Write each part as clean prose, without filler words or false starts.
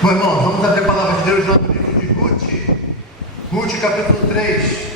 Bom, irmão, vamos abrir a palavra de Deus lá no livro de Ruth. Ruth, capítulo 3.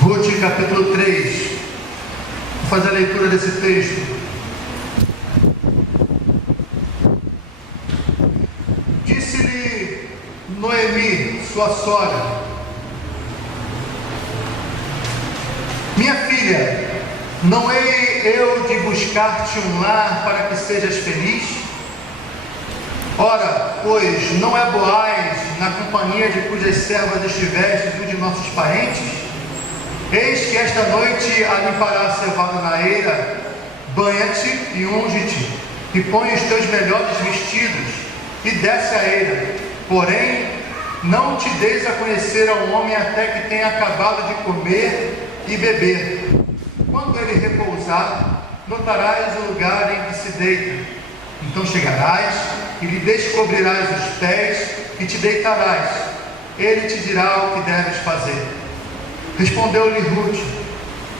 Ruth, capítulo 3. Vou fazer a leitura desse texto. Disse-lhe Noemi, sua sogra: minha filha, não hei eu de buscar-te um lar para que sejas feliz? Ora, pois, não é Boaz na companhia de cujas servas estiveste, um de nossos parentes? Eis que esta noite alimpará a cevada na eira, banha-te e unge-te, e põe os teus melhores vestidos, e desce a eira. Porém, não te deis a conhecer ao homem até que tenha acabado de comer e beber. Quando ele repousar, notarás o lugar em que se deita. Então chegarás e lhe descobrirás os pés e te deitarás. Ele te dirá o que deves fazer. Respondeu-lhe Ruth: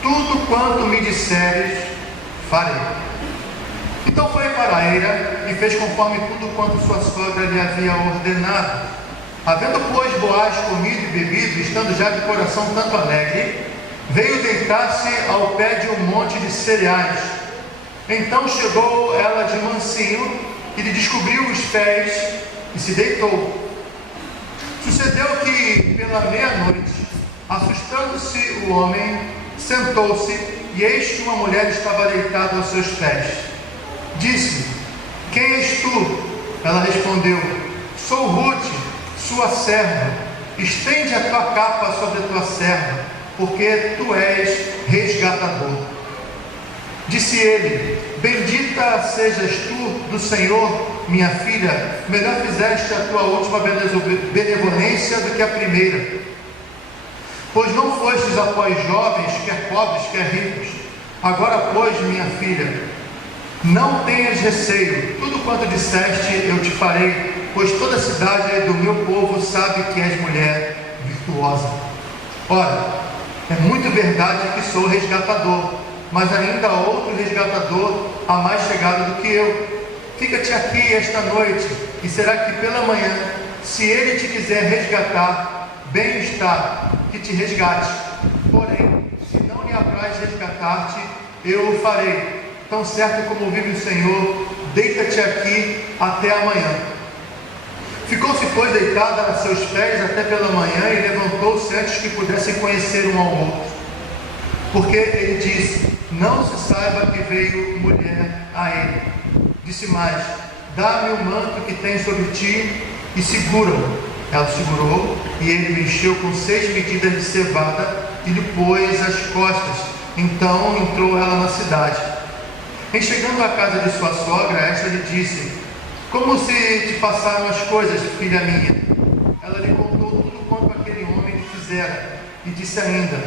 tudo quanto me disseres, farei. Então foi para a eira e fez conforme tudo quanto sua sogra lhe havia ordenado. Havendo, pois, Boaz comido e bebido, estando já de coração tanto alegre, veio deitar-se ao pé de um monte de cereais. Então chegou ela de mansinho e lhe descobriu os pés e se deitou. Sucedeu que, pela meia-noite, assustando-se o homem, sentou-se, e eis que uma mulher estava deitada aos seus pés. Disse: quem és tu? Ela respondeu: sou Ruth, sua serva. Estende a tua capa sobre a tua serva, porque tu és resgatador. Disse ele: bendita sejas tu do Senhor, minha filha, melhor fizeste a tua última benevolência do que a primeira. Pois não fostes após jovens, quer pobres, quer ricos. Agora, pois, minha filha, não tenhas receio, tudo quanto disseste eu te farei, pois toda a cidade do meu povo sabe que és mulher virtuosa. Ora, é muito verdade que sou resgatador, mas ainda há outro resgatador, a mais chegado do que eu. Fica-te aqui esta noite, e será que pela manhã, se ele te quiser resgatar, bem está que te resgate. Porém, se não lhe apraz resgatar-te, eu o farei. Tão certo como vive o Senhor, deita-te aqui até amanhã. Ficou-se, pois, deitada a seus pés até pela manhã, e levantou-se antes que pudessem conhecer um ao outro. Porque ele disse: não se saiba que veio mulher a ele. Disse mais: dá-me o manto que tens sobre ti, e segura-o. Ela segurou, e ele lhe encheu com 6 medidas de cevada e lhe pôs às costas. Então entrou ela na cidade. Em chegando à casa de sua sogra, esta lhe disse: como se te passaram as coisas, filha minha? Ela lhe contou tudo quanto aquele homem lhe fizera, e disse ainda: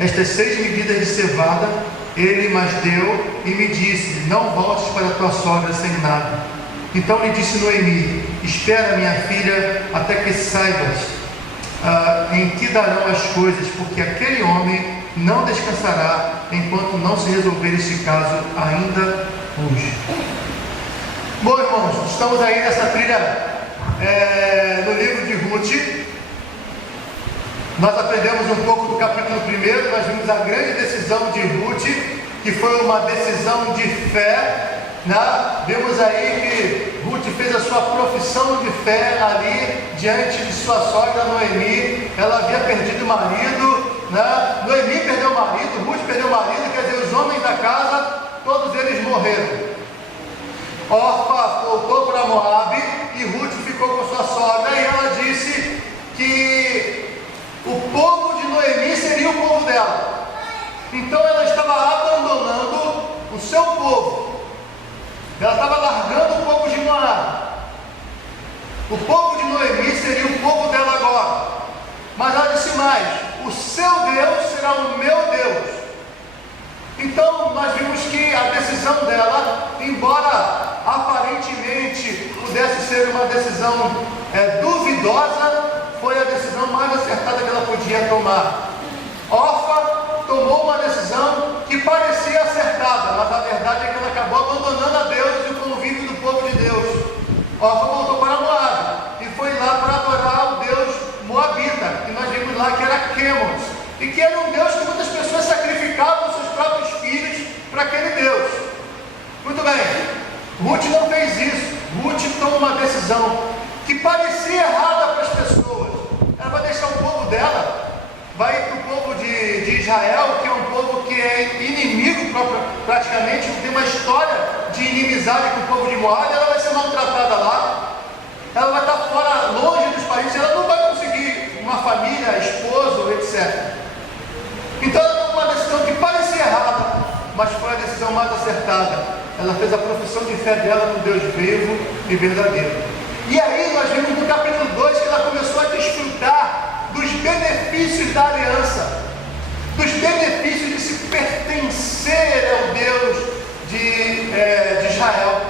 estas 6 medidas de cevada ele mas deu, e me disse: não voltes para tua sogra sem nada. Então lhe disse Noemi: espera, minha filha, até que saibas em que darão as coisas, porque aquele homem não descansará enquanto não se resolver este caso ainda hoje. Bom, irmãos, estamos aí nessa trilha no livro de Ruth. Nós aprendemos um pouco do capítulo 1, nós vimos a grande decisão de Ruth, que foi uma decisão de fé. Vemos aí que Ruth fez a sua profissão de fé ali diante de sua sogra Noemi. Ela havia perdido o marido, Noemi perdeu o marido, Ruth perdeu o marido, quer dizer, os homens da casa, todos eles morreram. Orfa voltou para Moabe e Ruth ficou com sua sogra, e ela disse que o povo de Noemi seria o povo dela. Então ela estava abandonando o seu povo. Ela estava largando o povo de Moabe. O povo Então nós vimos que a decisão dela, embora aparentemente pudesse ser uma decisão duvidosa, foi a decisão mais acertada que ela podia tomar. Orfa tomou uma decisão que parecia acertada, mas a verdade é que ela acabou abandonando a Deus e o convívio do povo de Deus. Orfa voltou para Moab e foi lá para adorar o Deus moabita, que nós vimos lá que era Quemos, e que era um Deus que muitas pessoas sacrificavam seus próprios filhos para aquele Deus. Muito bem, Ruth não fez isso. Ruth tomou uma decisão que parecia errada para as pessoas. Ela vai deixar o povo dela, vai para o povo de Israel, que é um povo que é inimigo praticamente, tem uma história de inimizade com o povo de Moab. Ela vai ser maltratada lá, ela vai estar fora, longe dos parentes, ela não vai conseguir uma família, esposo, etc. Então ela tomou uma decisão que parecia errada, mas foi a decisão mais acertada. Ela fez a profissão de fé dela no Deus vivo e verdadeiro. E aí nós vimos no capítulo 2 que ela começou a desfrutar dos benefícios da aliança, dos benefícios de se pertencer ao Deus de Israel,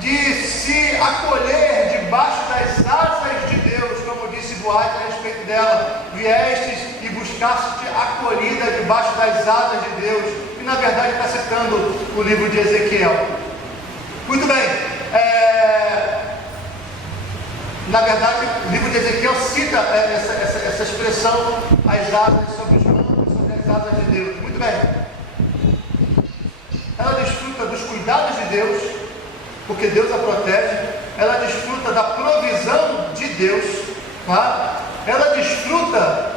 de se acolher debaixo das asas de Deus, como disse Boaz a respeito dela: viestes e buscaste acolhida debaixo das asas de Deus. E na verdade está citando o livro de Ezequiel. Muito bem, na verdade o livro de Ezequiel cita essa expressão, as asas sobre os montes, sobre as asas de Deus. Muito bem, ela desfruta dos cuidados de Deus, porque Deus a protege. Ela desfruta da provisão de Deus, tá? Ela desfruta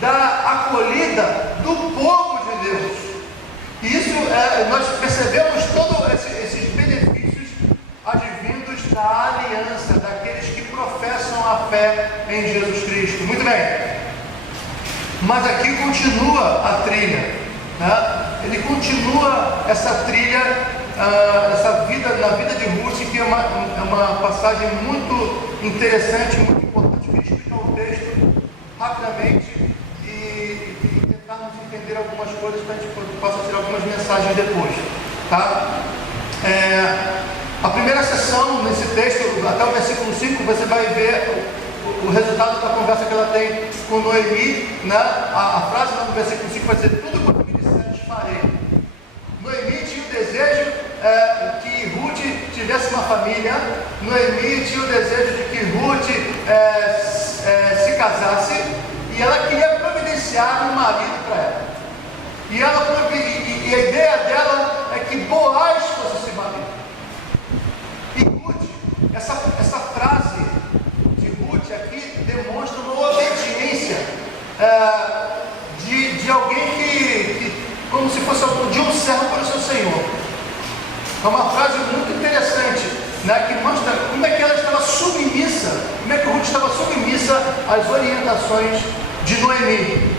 da acolhida do povo de Deus. E isso, nós percebemos todos esses benefícios advindos da aliança, daqueles que professam a fé em Jesus Cristo. Muito bem, mas aqui continua a trilha, né? Ele continua essa trilha, na vida de Ruth, que é uma passagem muito interessante, muito importante. Queria explicar o texto rapidamente e tentarmos entender algumas coisas para a gente possa tirar algumas mensagens depois, tá? A primeira sessão nesse texto, até o versículo 5, você vai ver o resultado da conversa que ela tem com Noemi, né? A frase lá no versículo 5 vai dizer: tudo quanto me disseres farei. Noemi tinha o desejo que Ruth tivesse uma família. Noemi tinha o desejo de que Ruth se casasse, e ela queria providenciar um marido para ela. E a ideia dela é que Boaz fosse esse marido. E Ruth, essa frase de Ruth aqui demonstra uma obediência de alguém que como se fosse de um servo para o seu Senhor. É uma frase muito interessante, né, que mostra como é que ela estava submissa, como é que Ruth estava submissa às orientações de Noemi.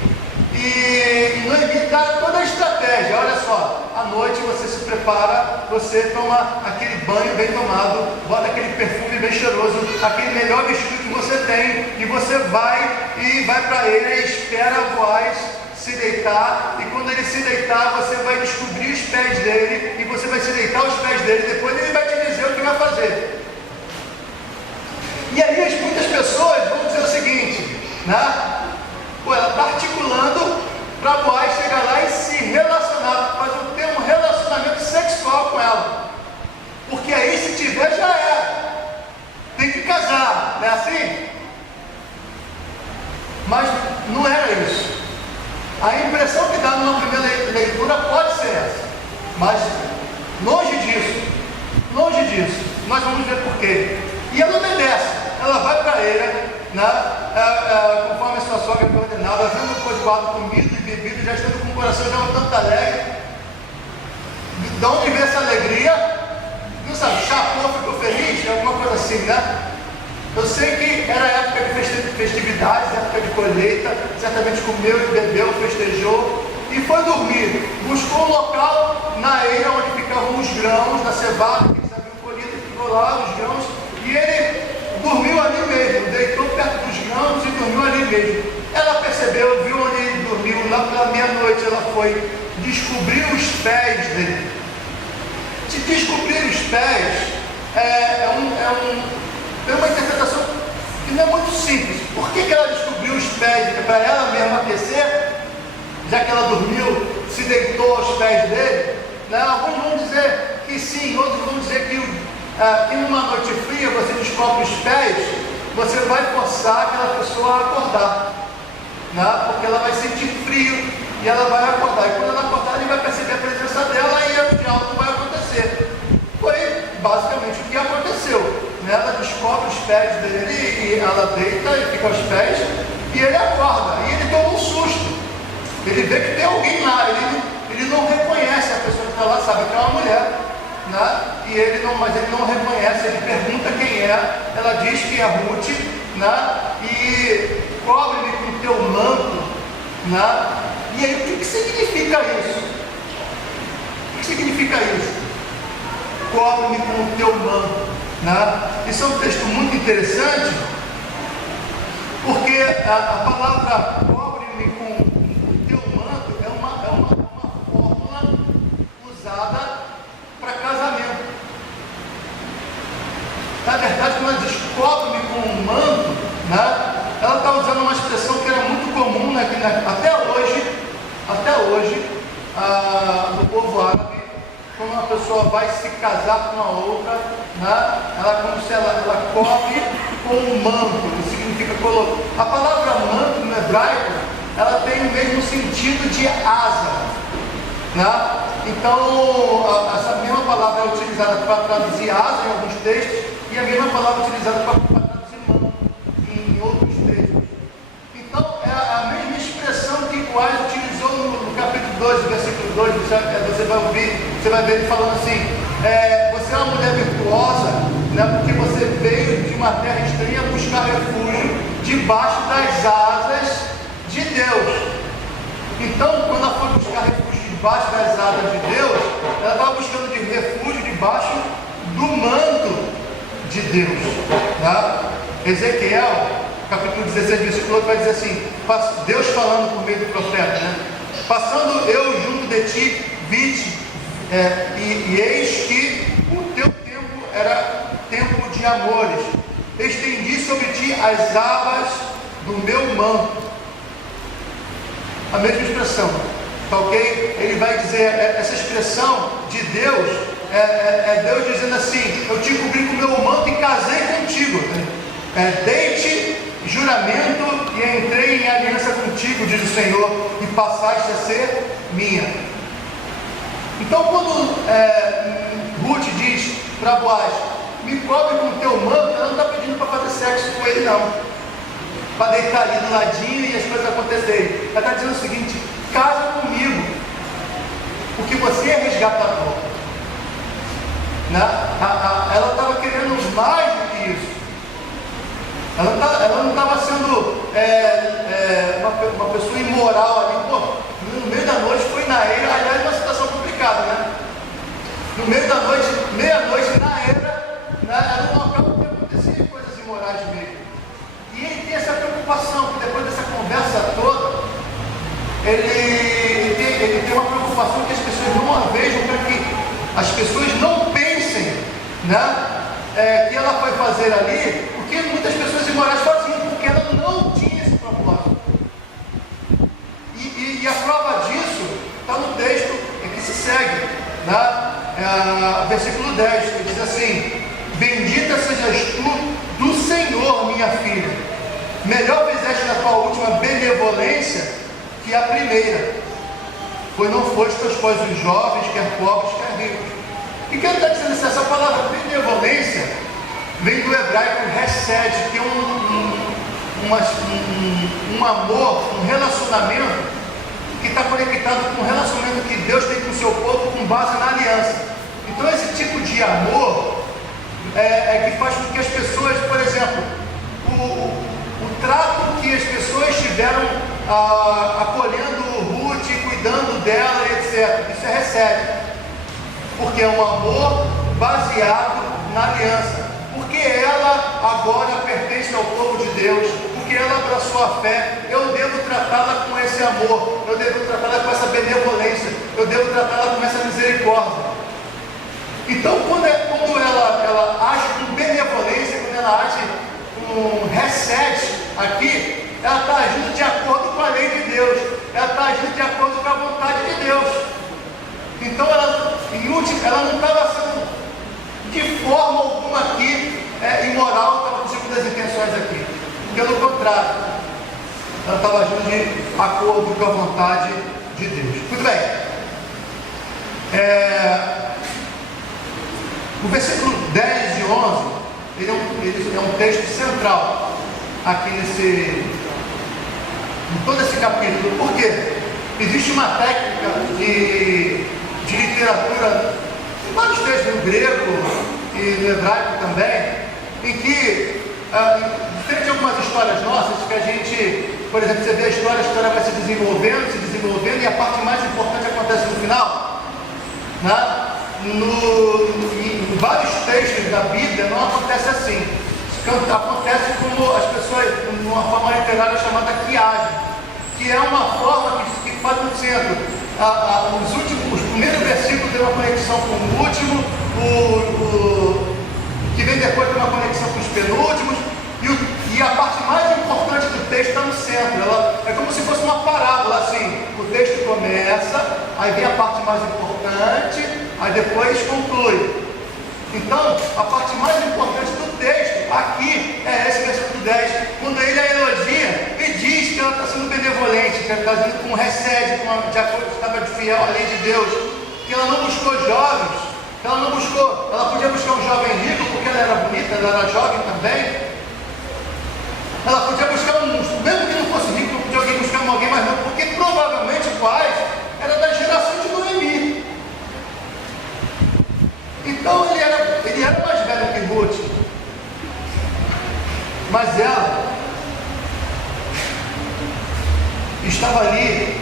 E Noemi dá toda a estratégia. Olha só, à noite você se prepara, você toma aquele banho bem tomado, bota aquele perfume bem cheiroso, aquele melhor vestido que você tem, e você vai para ele e espera Boaz se deitar, e quando ele se deitar, você vai descobrir os pés dele, e você vai se deitar aos pés dele, depois ele vai te dizer o que vai fazer. E aí muitas pessoas vão dizer o seguinte, né? Ela está articulando para Boaz chegar lá e se relacionar, ter um relacionamento sexual com ela, porque aí se tiver já é, tem que casar, não é assim? Mas não era isso. A impressão que dá numa primeira leitura pode ser essa, mas longe disso, nós vamos ver porquê. E ela obedece, ela vai para ele, né? Conforme a sua sogra foi ordenada, vendo o coisado comido e bebido, já estando com o coração já um tanto alegre. De onde vem essa alegria? Não sabe, chapou, ficou feliz, alguma coisa assim, né? Eu sei que era época de festividades, época de colheita, certamente comeu e bebeu, festejou e foi dormir. Buscou um local na eira onde ficavam os grãos da cevada, que eles haviam colhido, ficou lá os grãos, e ele dormiu ali mesmo, deitou perto dos grãos e dormiu ali mesmo. Ela percebeu, viu onde ele dormiu, lá pela meia-noite ela foi, descobrir os pés dele. De descobrir os pés é uma interpretação que não é muito simples. Por que ela descobriu os pés? É para ela mesma aquecer, já que ela dormiu, se deitou aos pés dele? Não, alguns vão dizer que sim, outros vão dizer que numa noite fria você descobre os pés, você vai forçar aquela pessoa a acordar, né? Porque ela vai sentir frio e ela vai acordar. E quando ela acordar, ele vai perceber a presença dela e o diálogo vai acontecer. Foi basicamente o que aconteceu, né? Ela descobre os pés dele e ela deita e fica aos pés e ele acorda. E ele toma um susto. Ele vê que tem alguém lá. Ele não reconhece a pessoa que está lá, sabe que é uma mulher, né? Mas ele não reconhece. Ele pergunta quem é. Ela diz que é Ruth, né? E cobre-me com o teu manto, né? E aí, o que significa isso? O que significa isso? Cobre-me com o teu manto, né? Isso é um texto muito interessante, porque a palavra cobre-me com o teu manto é uma fórmula usada para casamento. Na verdade, quando ela diz cobre-me com um manto, né? Ela está usando uma expressão que era muito comum, né? Até hoje, no povo árabe, quando uma pessoa vai se casar com a outra, né? Ela cobre com um manto, que significa colocar. A palavra manto no hebraico, ela tem o mesmo sentido de asa, né? Então, essa mesma palavra é utilizada para traduzir asa em alguns textos, e a mesma palavra é utilizada para traduzir manto em outros textos. Então, é a mesma expressão que Boaz utilizou no capítulo 2, versículo 2, você vai ver ele falando assim, você é uma mulher virtuosa, né, porque você veio de uma terra estranha buscar refúgio debaixo das asas de Deus. Então, quando ela foi buscar refúgio debaixo das asas de Deus, ela estava buscando de refúgio debaixo do manto de Deus, né? Ezequiel, capítulo 16, versículo 8, vai dizer assim, Deus falando por meio do profeta, né? Passando eu junto de ti, vi-te, e eis que o teu tempo era tempo de amores, estendi sobre ti as abas do meu manto. A mesma expressão, tá ok? Ele vai dizer, essa expressão de Deus, Deus dizendo assim, eu te cobri com o meu manto e casei contigo, dei-te juramento e entrei em aliança contigo, diz o Senhor, e passaste a ser minha. Então, quando Ruth diz para Boaz, me cobre com o teu manto, ela não está pedindo para fazer sexo com ele, não, para deitar ali do ladinho e as coisas acontecerem. Ela está dizendo o seguinte, casa comigo, porque você é resgatador, né? Ela estava querendo mais do que isso. Ela não estava sendo uma pessoa imoral ali. Pô, no meio da noite foi na era, aliás, uma situação complicada, né? No meio da noite, meia-noite, na era, era um local que acontecia coisas imorais mesmo. E ele tem essa preocupação, que depois dessa conversa toda, ele tem uma preocupação que as pessoas não a vejam, para que as pessoas não pensem, né, que ela foi fazer ali, porque muitas pessoas imorais faziam, porque ela não tinha esse propósito. E a prova disso está no texto que se segue, né? Versículo 10, que diz assim, bendita sejas tu do Senhor, minha filha, melhor fizeste na tua última benevolência que a primeira, pois não foste aos pós os jovens, quer pobres, quer ricos. E quero estar dizendo assim, essa palavra benevolência vem do hebraico hesed, que é um amor, um relacionamento que está conectado com o relacionamento que Deus tem com o seu povo com base na aliança. Então esse tipo de amor que faz com que as pessoas, por exemplo, o trato que as pessoas tiveram acolhendo Ruth, cuidando dela, etc. Isso é hesed, porque é um amor baseado na aliança, porque ela agora pertence ao povo de Deus, porque ela abraçou a fé, eu devo tratá-la com esse amor, eu devo tratá-la com essa benevolência, eu devo tratá-la com essa misericórdia. Então, quando ela age com benevolência, quando ela age com recede aqui, ela está agindo de acordo com a lei de Deus, ela está agindo de acordo com a vontade de Deus. Então, em último, ela não estava sendo de forma alguma aqui imoral, estava com segundas intenções aqui. Pelo contrário, ela estava agindo de acordo com a vontade de Deus. Muito bem. O versículo 10 e 11, ele é um texto central aqui em todo esse capítulo. Por quê? Existe uma técnica de literatura, em vários textos, no grego e no hebraico também, em que, diferente de algumas histórias nossas, que a gente, por exemplo, você vê a história vai se desenvolvendo, e a parte mais importante acontece no final, né? Em vários textos da Bíblia não acontece assim. Acontece como as pessoas, numa forma literária chamada quiagem, que é uma forma que faz um centro. Os primeiros versículos têm uma conexão com o último, o que vem depois tem uma conexão com os penúltimos, e a parte mais importante do texto está no centro. É como se fosse uma parábola, assim. O texto começa, aí vem a parte mais importante, aí depois conclui. Então, a parte mais importante do texto aqui é esse versículo 10, quando ele a elogia e diz que ela está sendo benevolente, que ela está sendo com recede, de acordo que estava de fiel à lei de Deus, que ela não buscou jovens, ela podia buscar um jovem rico porque ela era bonita, ela era jovem também. Ela podia buscar mesmo que não fosse rico, não podia alguém buscar alguém mais novo, porque provavelmente o pai era da geração de Noemi. Então ele era mais velho que Ruth, mas ela estava ali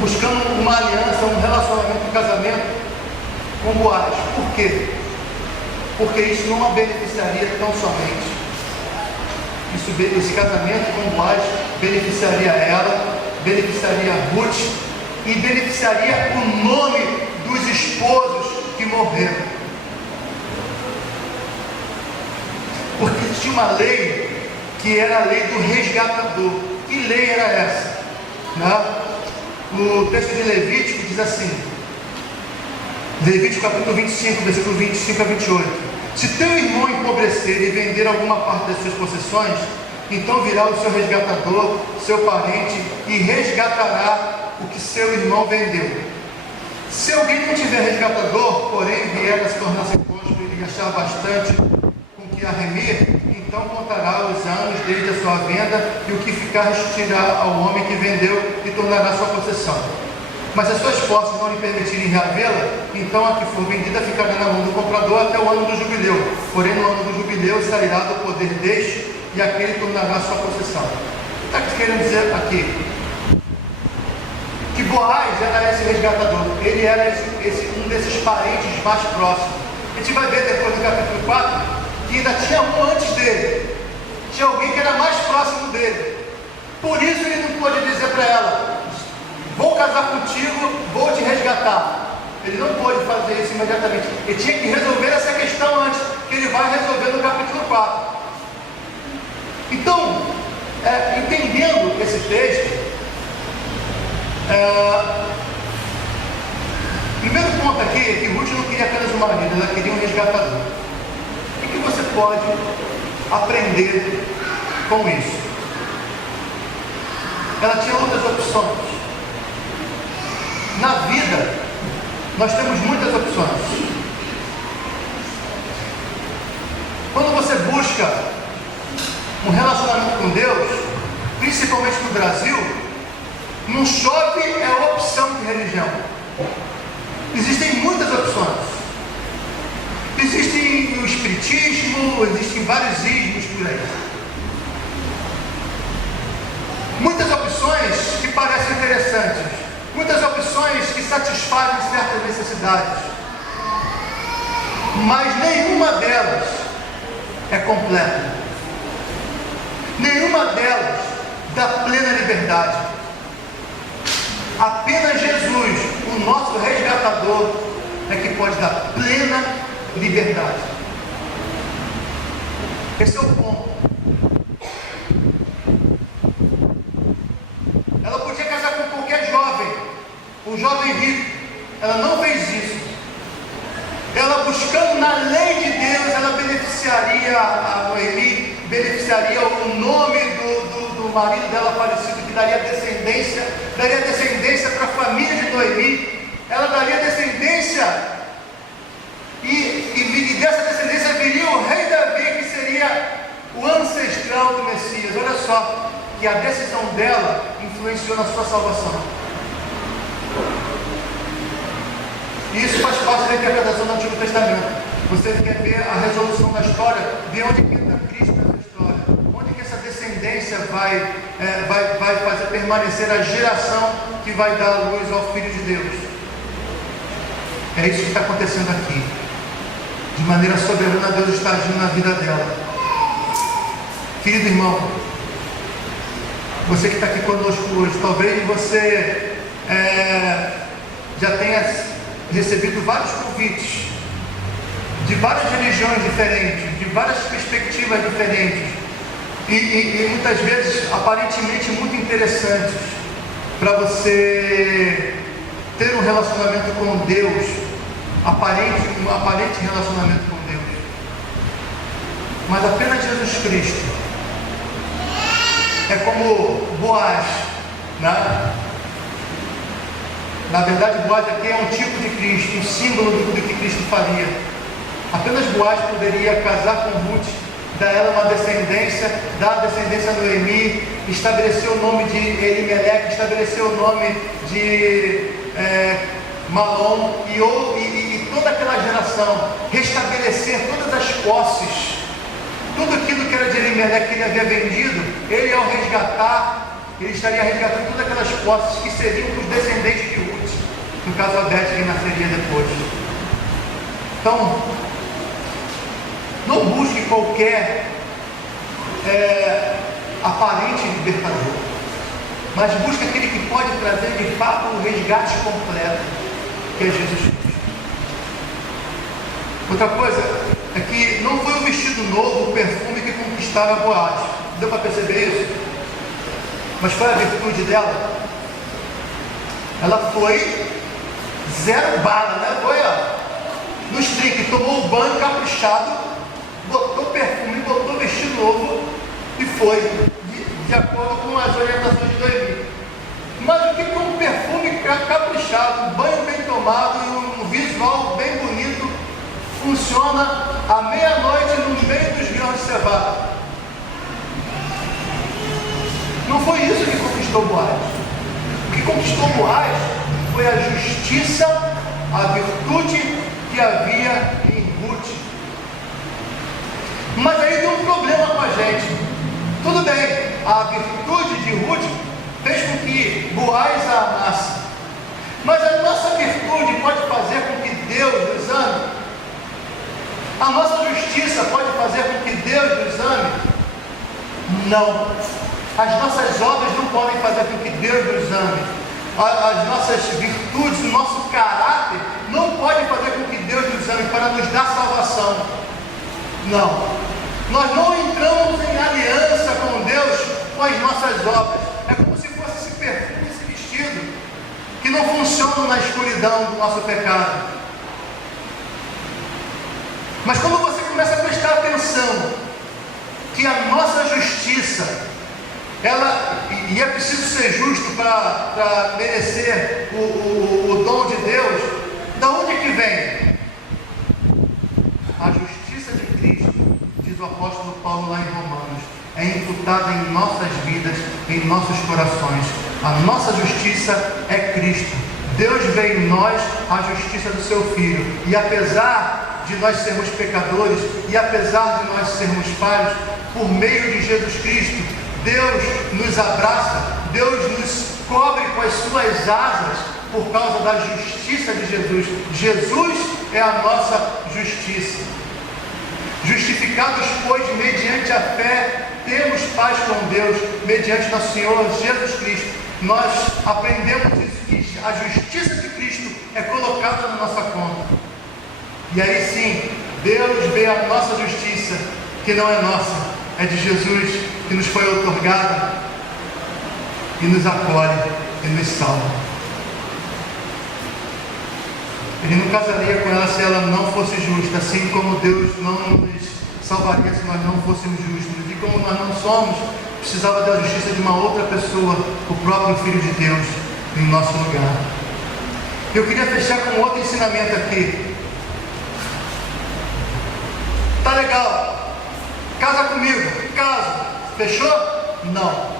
buscando uma aliança, um relacionamento, um casamento com Boaz. Por quê? Porque isso não a beneficiaria tão somente. Esse casamento com Boaz beneficiaria ela, beneficiaria Ruth e beneficiaria o nome dos esposos que morreram. Porque tinha uma lei que era a lei do resgatador. Que lei era essa? No texto de Levítico diz assim, Levítico capítulo 25, versículo 25 a 28. Se teu irmão empobrecer e vender alguma parte das suas possessões, então virá o seu resgatador, seu parente, e resgatará o que seu irmão vendeu. Se alguém não tiver resgatador, porém vier a se tornar sem custo e gastar bastante com que arremir, então contará os anos desde a sua venda, e o que ficar restituirá ao homem que vendeu e tornará sua possessão. Mas se as suas posses não lhe permitirem reavê-la, então a que for vendida ficará na mão do comprador até o ano do jubileu. Porém, no ano do jubileu sairá do poder deste, e aquele tornará sua possessão. Está querendo dizer aqui que Boaz era esse resgatador, ele era um desses parentes mais próximos. A gente vai ver depois do capítulo 4 que ainda tinha um antes dele, tinha alguém que era mais próximo dele. Por isso ele não pôde dizer para ela: vou casar contigo, vou te resgatar. Ele não pôde fazer isso imediatamente. Ele tinha que resolver essa questão antes, que ele vai resolver no capítulo 4. Então, entendendo esse texto, primeiro ponto aqui é que Ruth não queria apenas um marido, ela queria um resgatador. O que você pode aprender com isso? Ela tinha outras opções. Na vida, nós temos muitas opções. Quando você busca um relacionamento com Deus, principalmente no Brasil, não chove é opção de religião. Existem muitas opções. Existe o espiritismo, existem vários ismos por aí. Muitas opções que parecem interessantes, muitas opções que satisfazem certas necessidades, mas nenhuma delas é completa. Nenhuma delas dá plena liberdade. Apenas Jesus, o nosso resgatador, é que pode dar plena liberdade. Esse é o ponto. Ela podia casar com qualquer jovem, um jovem rico. Ela não fez isso. Ela, buscando na lei de Deus, ela beneficiaria a Noemi, beneficiaria o nome do marido dela falecido, que daria descendência para a família de Noemi. Ela daria descendência, e dessa descendência viria o rei Davi, que seria o ancestral do Messias. Olha só, que a decisão dela influenciou na sua salvação. Isso faz parte da interpretação do Antigo Testamento. Você quer ver a resolução da história, ver onde entra Cristo nessa história, onde que essa descendência vai fazer permanecer a geração que vai dar luz ao Filho de Deus. É isso que está acontecendo aqui. De maneira soberana, Deus está agindo na vida dela. Querido irmão, você que está aqui conosco hoje, talvez você já tenha recebido vários convites de várias religiões diferentes, de várias perspectivas diferentes, e muitas vezes aparentemente muito interessantes, para você ter um relacionamento com Deus, um aparente relacionamento com Deus. Mas apenas Jesus Cristo é como Boaz, né? Na verdade, Boaz aqui é um tipo de Cristo, um símbolo do que Cristo faria. Apenas Boaz poderia casar com Ruth, dar ela uma descendência, dar a descendência a Noemi, estabelecer o nome de Elimeleque, estabelecer o nome de Malom e toda aquela geração, restabelecer todas as posses, tudo aquilo que era de Elimeleque que ele havia vendido. Ele, ao resgatar, ele estaria resgatando todas aquelas posses que seriam para os descendentes de Ruth, no caso Obed, que nasceria depois. Então, não busque qualquer aparente libertador, mas busque aquele que pode trazer de fato o resgate completo, que é Jesus Cristo. Outra coisa é que não foi o vestido novo, o perfume que conquistava Boaz. Deu para perceber isso? Mas foi a virtude dela. Ela foi zero bala, né? Foi nos trinques, tomou o banho caprichado, botou perfume, botou vestido novo e foi, de acordo com as orientações de Noemi. Mas o que com um perfume caprichado, um banho bem tomado e um visual bem bonito funciona à meia-noite no meio dos grãos de cevada? Não foi isso que conquistou Boaz. O que conquistou Boaz foi a justiça, a virtude que havia em Ruth. Mas aí tem um problema com a gente. Tudo bem, a virtude de Ruth fez com que Boaz a amasse. Mas a nossa virtude pode fazer com que Deus nos ame? A nossa justiça pode fazer com que Deus nos ame? Não. As nossas obras não podem fazer com que Deus nos ame. As nossas virtudes, o nosso caráter não pode fazer com que Deus nos ame para nos dar salvação. Não. Nós não entramos em aliança com Deus com as nossas obras. É como se fosse esse perfume, esse vestido, que não funciona na escuridão do nosso pecado. Mas quando você começa a prestar atenção que a nossa justiça, e é preciso ser justo para merecer o dom de Deus, da onde que vem? A justiça de Cristo, diz o apóstolo Paulo lá em Romanos, é imputada em nossas vidas, em nossos corações. A nossa justiça é Cristo. Deus vê em nós a justiça do seu Filho, e apesar de nós sermos pecadores, e apesar de nós sermos falhos, por meio de Jesus Cristo, Deus nos abraça, Deus nos cobre com as suas asas por causa da justiça de Jesus. Jesus é a nossa justiça. Justificados, pois, mediante a fé, temos paz com Deus mediante nosso Senhor Jesus Cristo. Nós aprendemos isso, que a justiça de Cristo é colocada na nossa conta. E aí sim, Deus vê a nossa justiça, que não é nossa, é de Jesus, que nos foi outorgada, e nos acolhe e nos salva. Ele não casaria com ela se ela não fosse justa, assim como Deus não nos salvaria se nós não fôssemos justos. E como nós não somos, precisava da justiça de uma outra pessoa, o próprio Filho de Deus, em nosso lugar. Eu queria fechar com outro ensinamento aqui. Tá legal, casa comigo, caso, fechou? Não.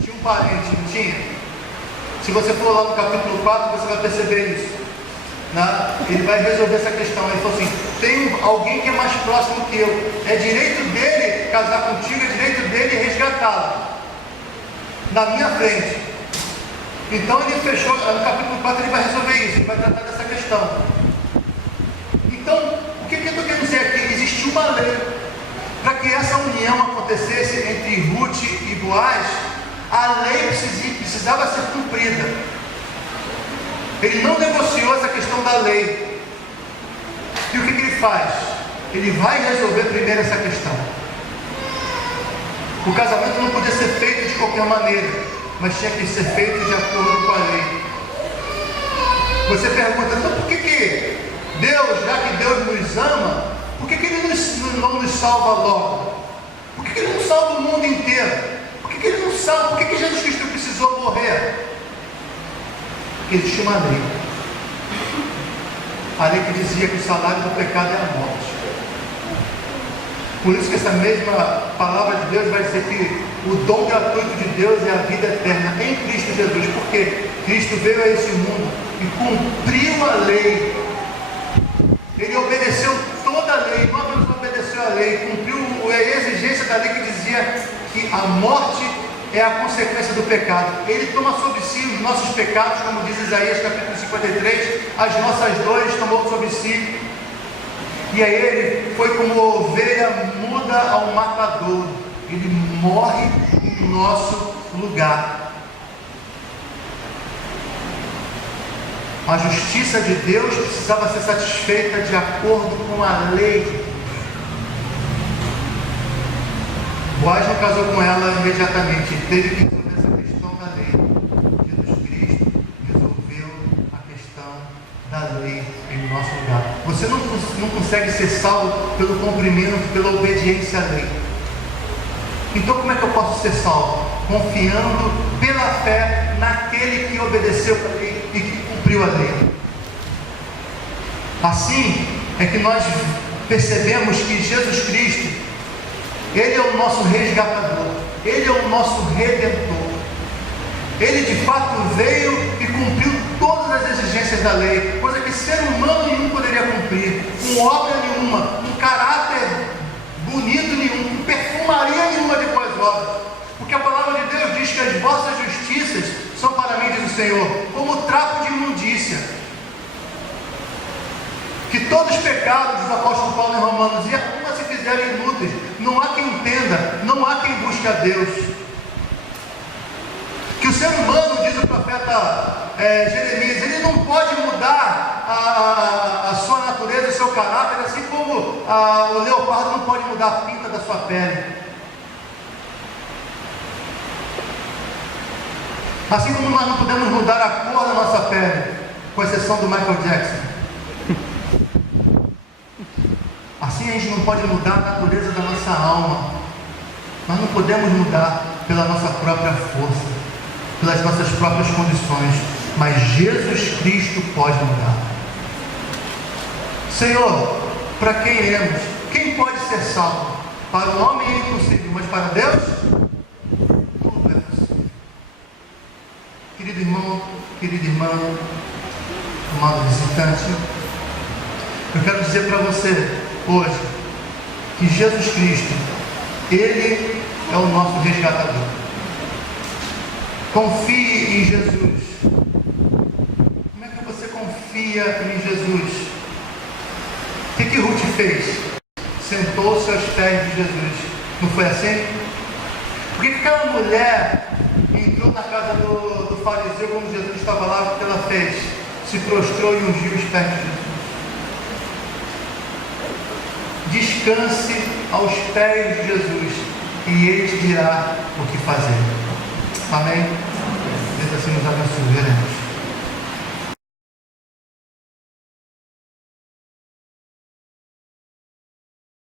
Tinha um parente, não tinha? Se você for lá no capítulo 4, você vai perceber isso. Ele vai resolver essa questão. Ele falou assim: tem alguém que é mais próximo que eu, é direito dele casar contigo, é direito dele resgatá-la na minha frente. Então ele fechou, no capítulo 4 ele vai resolver isso, ele vai tratar dessa questão. Então, o que eu estou querendo dizer aqui? Existiu uma lei para que essa união acontecesse entre Ruth e Boaz. A lei precisava ser cumprida. Ele não negociou essa questão da lei. E o que ele faz? Ele vai resolver primeiro essa questão. O casamento não podia ser feito de qualquer maneira, mas tinha que ser feito de acordo com a lei. Você pergunta: então por que Deus, já que Deus nos ama, por que Ele não nos salva logo? Por que Ele não salva o mundo inteiro? Por que Ele não salva? Por que Jesus Cristo precisou morrer? Porque existe uma lei. A lei que dizia que o salário do pecado é a morte. Por isso que essa mesma palavra de Deus vai dizer que o dom gratuito de Deus é a vida eterna em Cristo Jesus. Porque Cristo veio a esse mundo e cumpriu a lei. Ele obedeceu toda a lei, não apenas obedeceu a lei, cumpriu a exigência da lei que dizia que a morte é a consequência do pecado. Ele toma sobre si os nossos pecados, como diz Isaías capítulo 53, as nossas dores tomou sobre si. E aí ele foi como ovelha muda ao matador. Ele morre em nosso lugar. A justiça de Deus precisava ser satisfeita de acordo com a lei. Boaz não casou com ela imediatamente, teve que resolver essa questão da lei. Jesus Cristo resolveu a questão da lei em nosso lugar. Você não consegue ser salvo pelo cumprimento, pela obediência à lei. Então como é que eu posso ser salvo? Confiando pela fé naquele que obedeceu a lei e que cumpriu a lei. Assim é que nós percebemos que Jesus Cristo, Ele é o nosso resgatador, Ele é o nosso redentor. Ele de fato veio e cumpriu todas as exigências da lei, coisa que ser humano nenhum poderia cumprir, com obra nenhuma, com caráter bonito nenhum, com perfumaria nenhuma de boas obras. Porque a palavra de Deus diz que as vossas justiças são para mim, diz o Senhor, como trapo de imundícia. Que todos os pecados, diz o apóstolo Paulo em Romanos, e algumas se fizerem inúteis, não há quem entenda, não há quem busque a Deus. Que o ser humano, diz o profeta Jeremias, ele não pode mudar a sua natureza, o seu caráter, assim como o leopardo não pode mudar a pinta da sua pele. Assim como nós não podemos mudar a cor da nossa pele, com exceção do Michael Jackson. Assim a gente não pode mudar a natureza da nossa alma. Nós não podemos mudar pela nossa própria força, pelas nossas próprias condições, mas Jesus Cristo pode mudar. Senhor, para quem iremos? Quem pode ser salvo? Para o homem é impossível, mas para Deus tudo é possível. Querido irmão, querida irmã, amado visitante, eu quero dizer para você hoje que Jesus Cristo, Ele é o nosso resgatador. Confie em Jesus. Como é que você confia em Jesus? O que Ruth fez? Sentou-se aos pés de Jesus Não foi assim? Por que aquela mulher entrou na casa do fariseu quando Jesus estava lá? O que ela fez? Se prostrou e ungiu os pés de Jesus. Descanse aos pés de Jesus e Ele te dirá o que fazer. Amém? Deus assim nos abençoe.